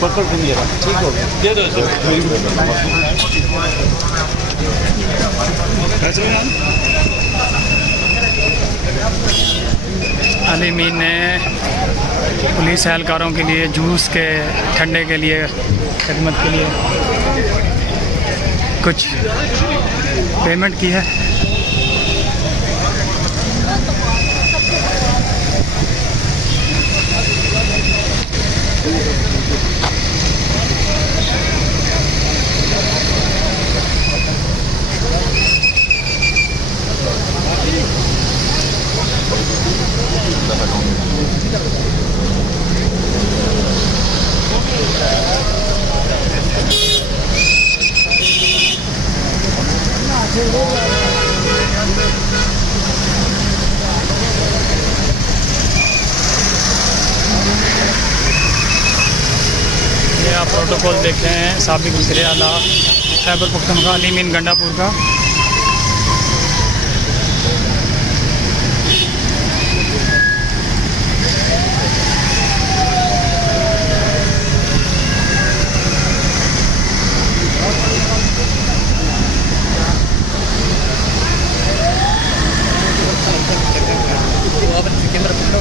पकड़ के नहीं ठीक हो गया दे दो अली मीन ने पुलिस एहलकारों के लिए जूस के ठंडे के लिए खिदमत के लिए कुछ पेमेंट की है। ये आप प्रोटोकॉल देख रहे हैं साबिक वज़ीर आला खैबर पख्तूनख्वा अली मीन गंडापुर का।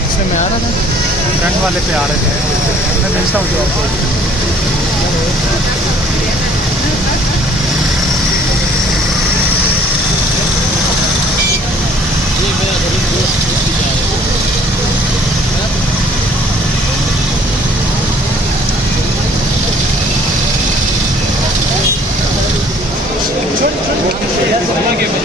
उसमें मैं आ रहा था फ्रंट वाले पे आ रहे थे, मैं भेजता हूँ जो आपको। छोटे